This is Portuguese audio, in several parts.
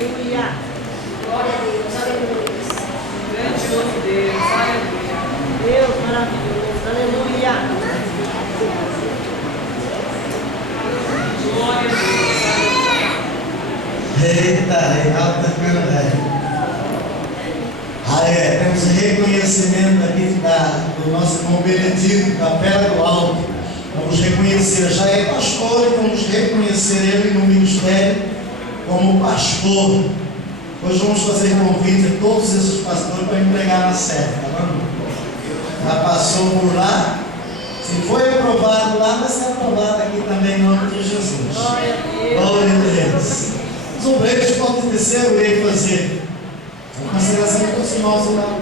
Aleluia. Glória a Deus. Aleluia. Grandioso Deus. Aleluia. Deus maravilhoso. Aleluia. Glória a Deus. Eita, Reinaldo está ficando velho. Temos reconhecimento aqui do nosso irmão Benedito, da Pedra do Alto. Vamos reconhecer, já é pastor, e vamos reconhecer ele no ministério como pastor. Hoje vamos fazer convite a todos esses pastores para empregar na sede, tá bom? Já passou por lá. Se foi aprovado lá, vai ser aprovado aqui também em nome de Jesus. Glória a Deus. Glória a Deus. Os obreiros podem descer, eu irei fazer a consideração que os irmãos lá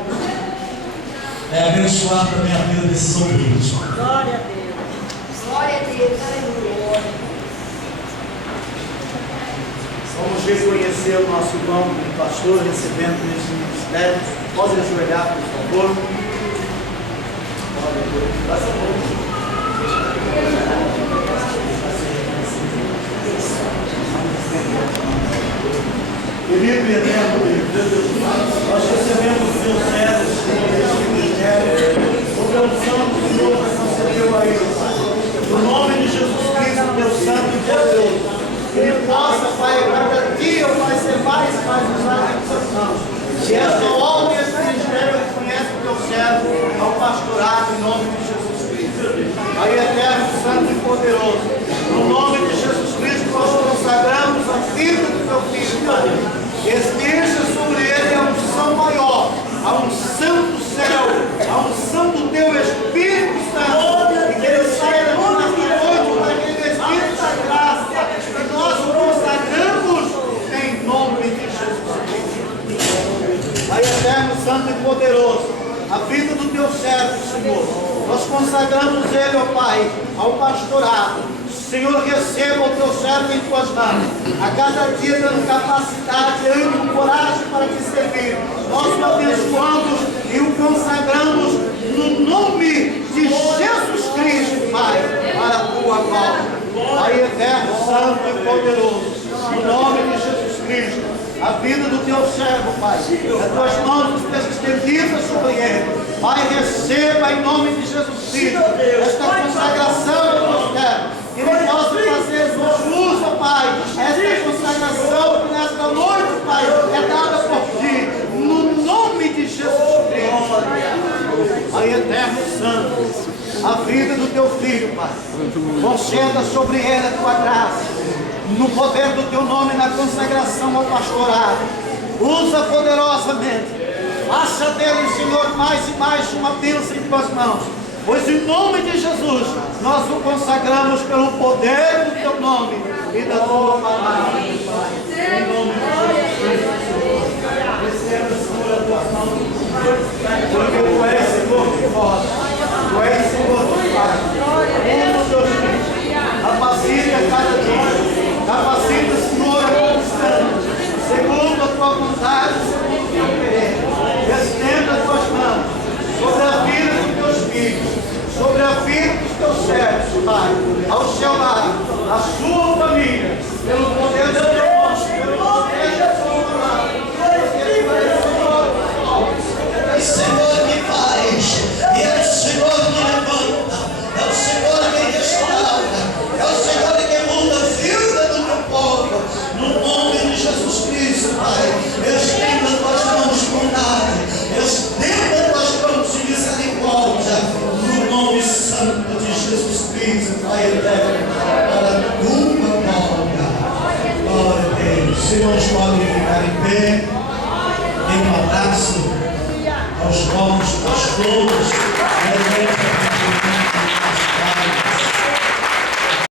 é abençoar também a vida desses obreiros. Glória a Deus. Glória a Deus. Aleluia. Vamos reconhecer o nosso irmão pastor recebendo nesse ministério. Pode ajoelhar, por favor. Glória a Deus. Faça a mão. Querido e eterno Deus, nós recebemos os seus servos neste ministério, sob a unção do Senhor que concedeu a ele, no nome de Jesus Cristo, Deus Santo e poderoso, que ele possa, Pai, cada dia, Pai, ser mais e mais usado em suas mãos. E esta obra e esse ministério reconhece o teu servo ao pastorado em nome de Jesus Cristo. Pai eterno, santo e poderoso, no nome de Jesus Cristo, nós consagramos a vida do teu filho, Pai. Esteja sobre ele a unção maior, a unção do céu, a unção do teu Espírito Santo, e que ele saia da nossa noite para aquele Espírito da graça, que nós o consagramos em nome de Jesus Cristo. Pai eterno, santo e poderoso, a vida do teu servo, Senhor, nós consagramos ele, ó Pai, ao pastorado. Senhor, receba o teu servo em tuas mãos, a cada dia dando capacidade, ânimo, coragem para te servir. Nós o abençoamos e o consagramos no nome de Jesus Cristo, Pai, para a tua glória. Pai eterno, santo e poderoso, no nome de Jesus Cristo, a vida do teu servo, Pai, as tuas mãos estejam estendidas sobre ele. Pai, receba em nome de Jesus Cristo esta consagração do teu servo. Que ele possa fazer jus, ó Pai, esta consagração que nesta noite, Pai, é dada por ti, no nome de Jesus Cristo. Pai eterno santo, a vida do teu filho, Pai, conceda sobre ele a tua graça, no poder do teu nome, na consagração ao pastorado. Usa poderosamente, faça dele, Senhor, mais e mais uma bênção em tuas mãos. Pois em nome de Jesus, nós o consagramos pelo poder do teu nome e da tua palavra. Em nome de Jesus, receba, Senhor, a tua mão. Porque tu és Senhor que roda, tu és Senhor que faz. Um dos filhos, capacita cada dia, capacita, Senhor, a constante, segundo a tua vontade, segundo o teu querer. Estenda as tuas mãos sobre a vida dos teus filhos, sobre a vida dos teus servos, Pai, ao seu lado, a sua família, pelo poder do teu nome, pelo poder da tua palavra. É o Senhor que faz, e é o Senhor que levanta, é o Senhor que restaura, é o Senhor que muda a vida do teu povo, no nome de Jesus Cristo, Pai. Estenda tuas mãos de bondade, estenda tuas mãos de misericórdia, no nome santo de Jesus Cristo, Pai eterno, para a tua glória. Glória a Deus. Os irmãos podem ficar em pé. Dê um abraço aos novos pastores.